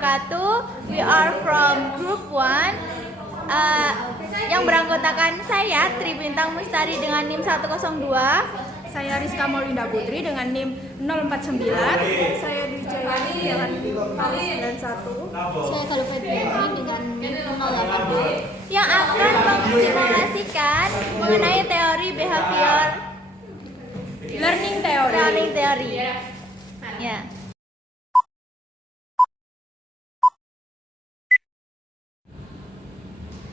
wabarakatuh. We are from Group 1 yang beranggotakan saya Tri Bintang Mustari dengan NIM 102. Saya Rizka Maulinda Putri dengan NIM 049. Saya Dijayani dengan NIM 091. Saya Kalifat Bianti dengan NIM 082. Yang akan memsimulasikan mengenai teori behavior Learning Theory. Ya.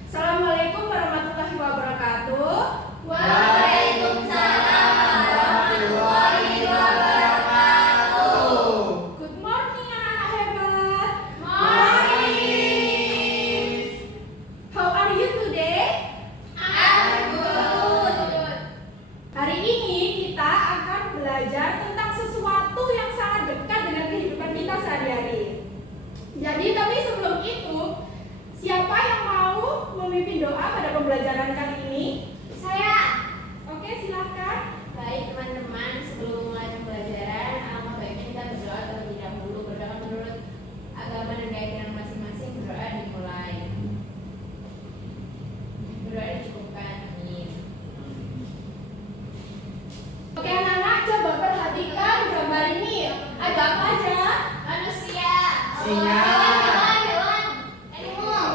Assalamualaikum warahmatullahi wabarakatuh. Waalaikumsalam warahmatullahi wabarakatuh. Good morning anak-anak hebat. Morning. How are you today? I'm good. Hari ini kita akan belajar tentang sesuatu yang sangat dekat dengan kehidupan kita sehari-hari. Jadi tapi sebelum itu, siapa yang mau memimpin doa pada pembelajaran kali ini? Saya. Oke, silakan. Baik teman-teman, sebelum mulai pembelajaran, alangkah baiknya kita berdoa terlebih dahulu. Berdoa menurut agama dan keyakinan masing-masing. Berdoa dimulai. Berdoa dicukupkan. Amin. Oke anak-anak, coba perhatikan gambar ini. Ada apa aja? Manusia. Singa. Hewan. Animal.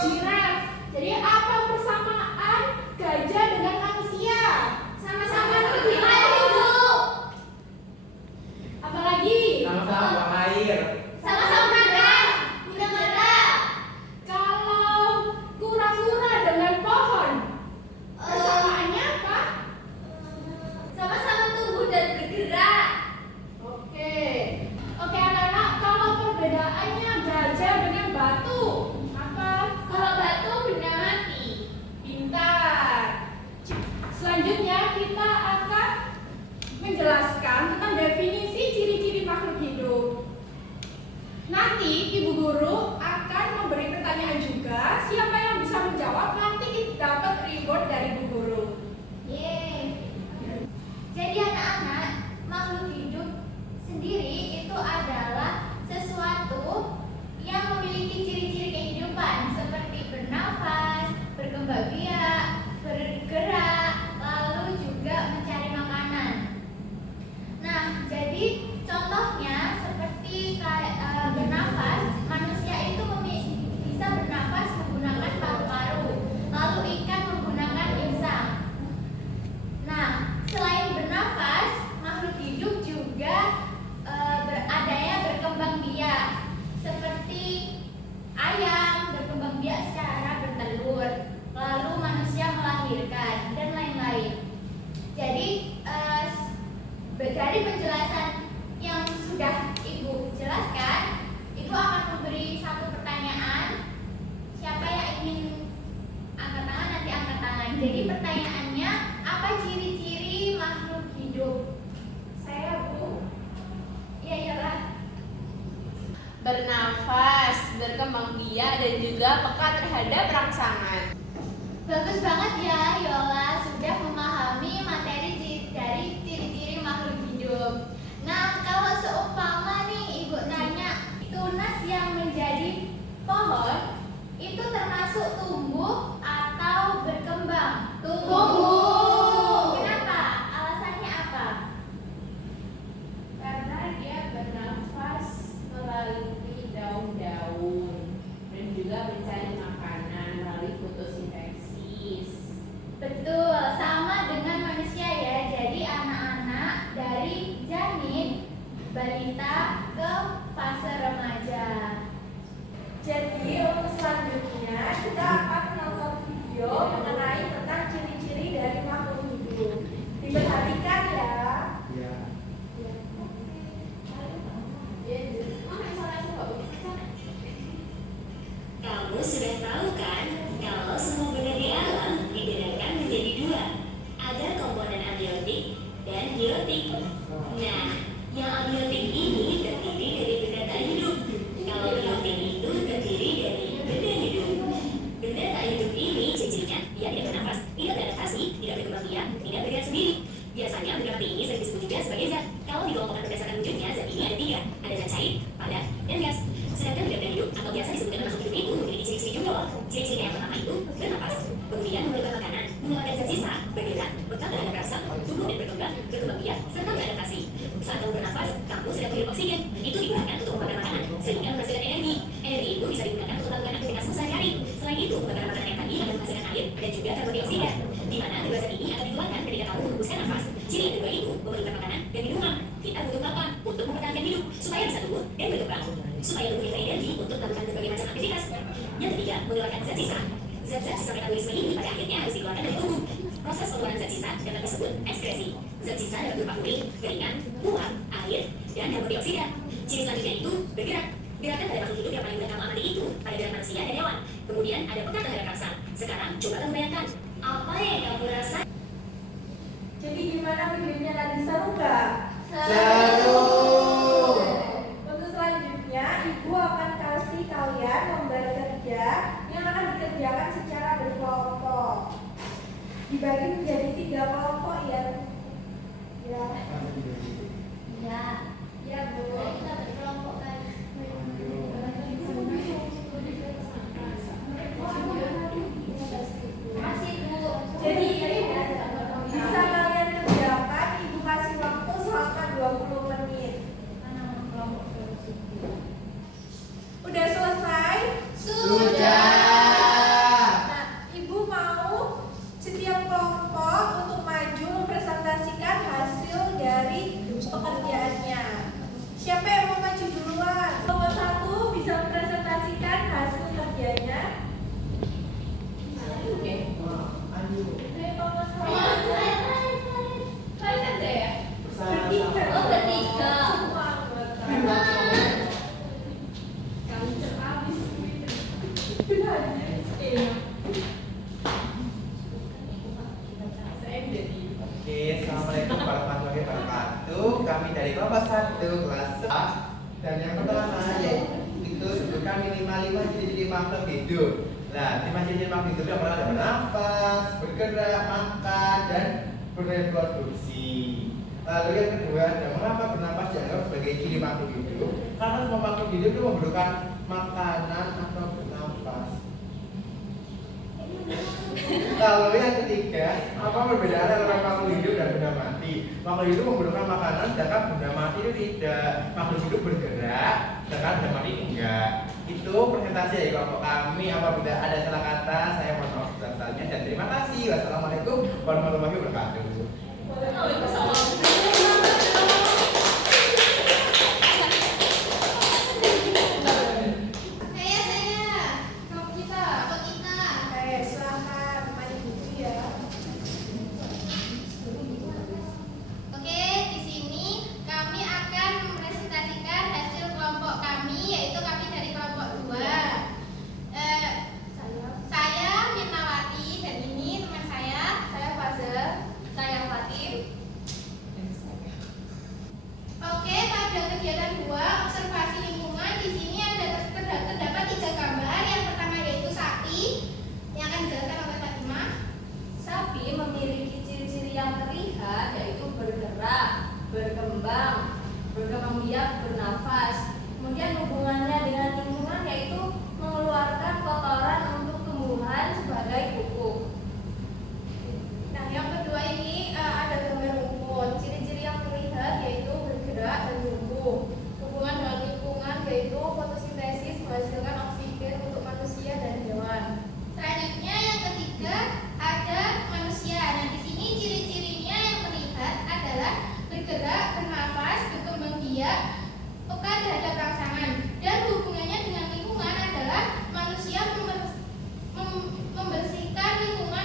Jiraf. Jadi apa persamaan gajah dengan manusia? Sama-sama hidup. Apalagi? Sama-sama buang air. Sama-sama makan. Tidak gerak. Kalau kura-kura dengan pohon, persamaannya apa? Sama-sama tumbuh dan bergerak. Oke. Oke anak-anak, kalau perbedaannya gajah dengan batu, apa? Kalau batu benda mati. Pintar. Selanjutnya kita akan menjelaskan tentang definisi ciri-ciri makhluk hidup. Nanti Ibu Guru akan memberi pertanyaan juga. Siapa yang bisa menjawab nanti kita dapat reward dari Ibu Guru. Yeay. Jadi anak-anak, makhluk hidup sendiri itu adalah sesuatu yang memiliki ciri-ciri kehidupan seperti bernafas, berkembang biak, bergerak, lalu juga mencari makanan. Nah, jadi contohnya seperti bernafas, manusia itu bisa bernafas menggunakan paru-paru, lalu ikan menggunakan insang. Nah, selain bernafas, makhluk hidup juga adanya berkembang biak, seperti ayam berkembang biak secara bertelur, lalu manusia melahirkan dan lain-lain. Jadi dari penjelasan yang sudah Ibu jelaskan, Ibu akan memberi satu pertanyaan. Siapa yang ingin angkat tangan nanti angkat tangan. Jadi pertanyaannya, apa ciri-ciri makhluk hidup? Saya Bu. Iya iyalah. Bernafas, berkembang biak, dan juga peka terhadap rangsangan. Bagus banget ya Yola, sudah memahami materi dari ciri-ciri makhluk hidup. Nah, kalau seumpama nih Ibu nanya, tunas yang menjadi pohon itu termasuk tumbuh atau berkembang? Tumbuh. Kenapa? Alasannya apa? Karena dia bernafas melalui daun-daun dan juga mencari makanan melalui fotosintesis. Betul, sama dengan manusia ya. Jadi anak-anak dari janin, balita ke fase remaja. Jadi untuk selanjutnya kita kemudian memerlukan makanan, mengeluarkan zat sisa, bergerak, bertambah dalam rasa, tumbuh dan berkembang biak, serta beradaptasi. Saat kamu bernafas, kamu sedang menghirup oksigen. Itu digunakan untuk memakan makanan, sehingga menghasilkan energi. Energi itu bisa digunakan untuk melakukan aktivitas sehari-hari. Selain itu, makanan makanan yang tadi akan menghasilkan air dan juga karbon dioksida, di mana kedua zat ini akan dikeluarkan ketika kamu menghembuskan nafas. Ciri yang kedua itu memerlukan makanan dan minuman. Kita butuh apa? Untuk mempertahankan hidup, supaya bisa tumbuh dan berkembang, supaya tubuh kita energi untuk melakukan berbagai macam aktivitas. Yang ketiga, mengeluarkan zat sisa. Zat-zat sisa metabolisme ini pada akhirnya harus dikeluarkan dari tubuh. Proses pengeluaran zat sisa dapat disebut ekskresi. Zat sisa dapat berupa urin, keringat, uap, air, dan karbon dioksida. Ciri selanjutnya itu bergerak. Gerakan pada makhluk hidup yang paling mudah kamu amati itu pada gerakan manusia dan hewan. Kemudian ada pekat terhadap rasa. Sekarang coba kamu bayangkan apa yang kamu rasa. Jadi gimana videonya tadi, seru nggak? Seru. Untuk selanjutnya, Ibu akan kasih kalian lembar kerja yang akan dikerjakan secara berkelompok. Dibagi menjadi 3 kelompok ya. Ya. Ya. Ya, Bu. Kita berkelompok kan. Masih Bu. Jadi ini bisa kalian kerjakan, Ibu kasih waktu selama 20 menit. Udah selesai? Sudah. Nah, Ibu mau setiap kelompok untuk maju mempresentasikan hasil dari pekerjaannya. Siapa yang mau maju duluan? Kelompok 1 bisa mempresentasikan hasil kerjanya. Dari kelompok 1. Kalian ada ya? Bertiga. Oh, bertiga. Semua anggota. Oke, assalamualaikum warahmatullahi wabarakatuh. Kami dari kelompok 1 kelas A. Dan yang pertama yaitu sebutkan minimal 5 ciri-ciri makhluk hidup. Nah, 5 ciri-ciri makhluk hidup yang pertama ada bernafas, bergerak, makan, dan bereproduksi. Lalu yang kedua, mengapa bernafas dianggap sebagai ciri makhluk hidup? Karena semua makhluk hidup itu membutuhkan makanan atau bernafas. Lalu yang ketiga, apa perbedaan antara makhluk hidup dan benda mati? Makhluk hidup membutuhkan makanan, sedangkan benda mati itu tidak. Makhluk hidup bergerak, sedangkan benda mati enggak. Itu presentasi dari kelompok kami. Apabila ada salah kata, saya mohon maaf sebesar-besarnya dan terima kasih. Wassalamualaikum warahmatullahi wabarakatuh. Saya. Kelompok kita. Kelompok kita. Oke, silakan main buku ya. Oke, di sini kami akan mempresentasikan hasil kelompok kami, yaitu kami dari kelompok 2. Saya Mirnawati dan ini teman saya Fazal, saya Fatim. Oke, pada kegiatan 2 observasi lingkungan di sini terdapat 3 gambar. Yang pertama yaitu sapi yang akan dijelaskan oleh Fatimah. Sapi memiliki ciri-ciri yang terlihat yaitu bergerak, berkembang biak, bernafas. Kemudian hubungannya dengan lingkungan yaitu mengeluarkan kotoran untuk tumbuhan sebagai pupuk. Nah, yang kedua ini ada gambar rumput. Ciri-ciri yang terlihat yaitu bergerak dan tumbuh. Hubungan dengan lingkungan yaitu fotosintesis menghasilkan oksigen untuk manusia dan hewan. Selanjutnya yang ketiga ada manusia. Nah, di sini ciri-cirinya yang terlihat adalah bergerak, bernafas, berkembang biak, peka terhadap rangsangan. Dan hubungannya dengan lingkungan adalah manusia membersihkan lingkungan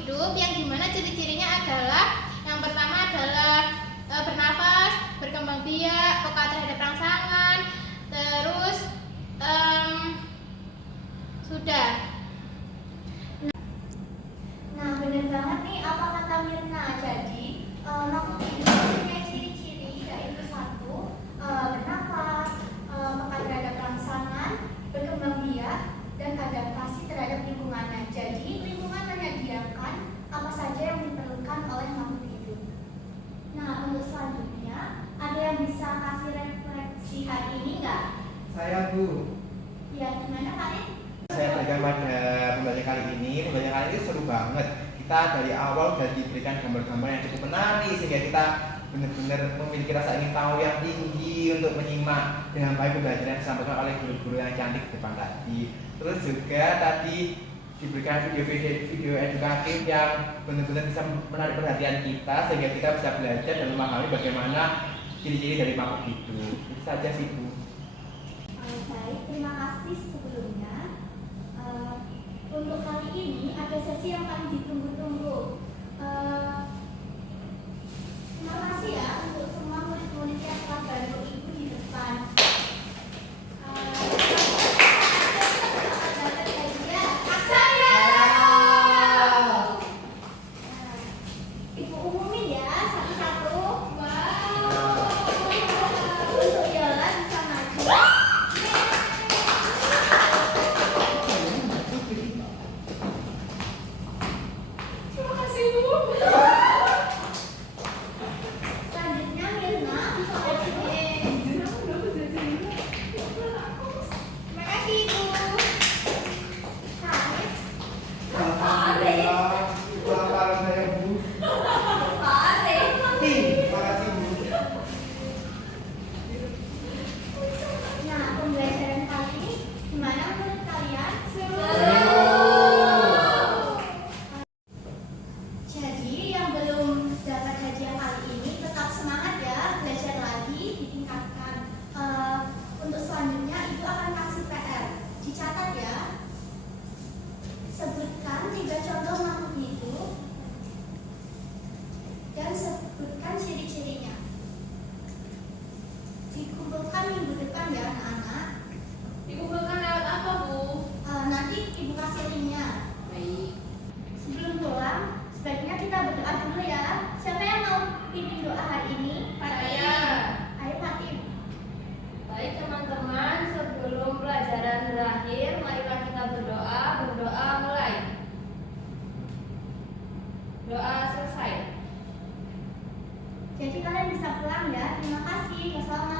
hidup yang dimana ciri-cirinya adalah yang pertama adalah bernafas, berkembang biak, peka terhadap rangsangan, terus sudah. Nah, benar banget nih apa kata Mirna. Jadi, makhluk hidup punya ciri-ciri yaitu satu, bernafas, peka terhadap rangsangan, berkembang biak, dan adaptasi terhadap lingkungannya. Jadi, lingkungan menyediakan apa saja yang diperlukan oleh makhluk hidup. Nah, untuk selanjutnya, ada yang bisa kasih refleksi hari ini nggak? Saya Bu. Ya, gimana Kak? Saya berikan pada pembelajaran kali ini. Pembelajaran kali ini seru banget. Kita dari awal sudah diberikan gambar-gambar yang cukup menarik sehingga kita benar-benar memiliki rasa ingin tahu yang tinggi untuk menyimak dengan baik pembelajaran yang disampaikan oleh guru-guru yang cantik di depan tadi. Terus juga tadi diberikan video edukatif yang benar-benar bisa menarik perhatian kita sehingga kita bisa belajar dan memahami bagaimana ciri-ciri dari makhluk hidup. Itu saja sih Bu. Baik, terima kasih sebelumnya. Untuk kali ini ada sesi yang paling ditunggu-tunggu. Terima kasih ya untuk semua murid-murid yang telah bantu Ibu di depan. Ibu umumin ya satu-satu. Untuk Yola bisa maju. Terima kasih Bu. Selanjutnya Mirna bisa maju. Terima kasih Ibu. Haris, Alhamdulillah, pulang bareng saya Bu. Terima kasih Bu. nah pembelajaran kali ini gimana menurut kalian? Jadi yang belum dapat hadiah kali ini tetap semangat ya, belajar lagi, ditingkatkan. Untuk selanjutnya Ibu akan kasih PR, dicatat ya. Sebutkan 3 contoh makhluk hidup dan sebutkan ciri-cirinya. Dikumpulkan minggu depan ya anak-anak. Dikumpulkan lewat apa Bu? Nanti Ibu kasih linknya. Baik. Sebelum pulang, sebaiknya kita berdoa dulu ya. Siapa yang mau pimpin doa hari ini? Saya. Ayo Fatim. Baik teman-teman, sebelum pelajaran berakhir, marilah kita berdoa. Berdoa mulai. Doa selesai. Jadi kalian bisa pulang ya. Terima kasih. Wassalamualaikum.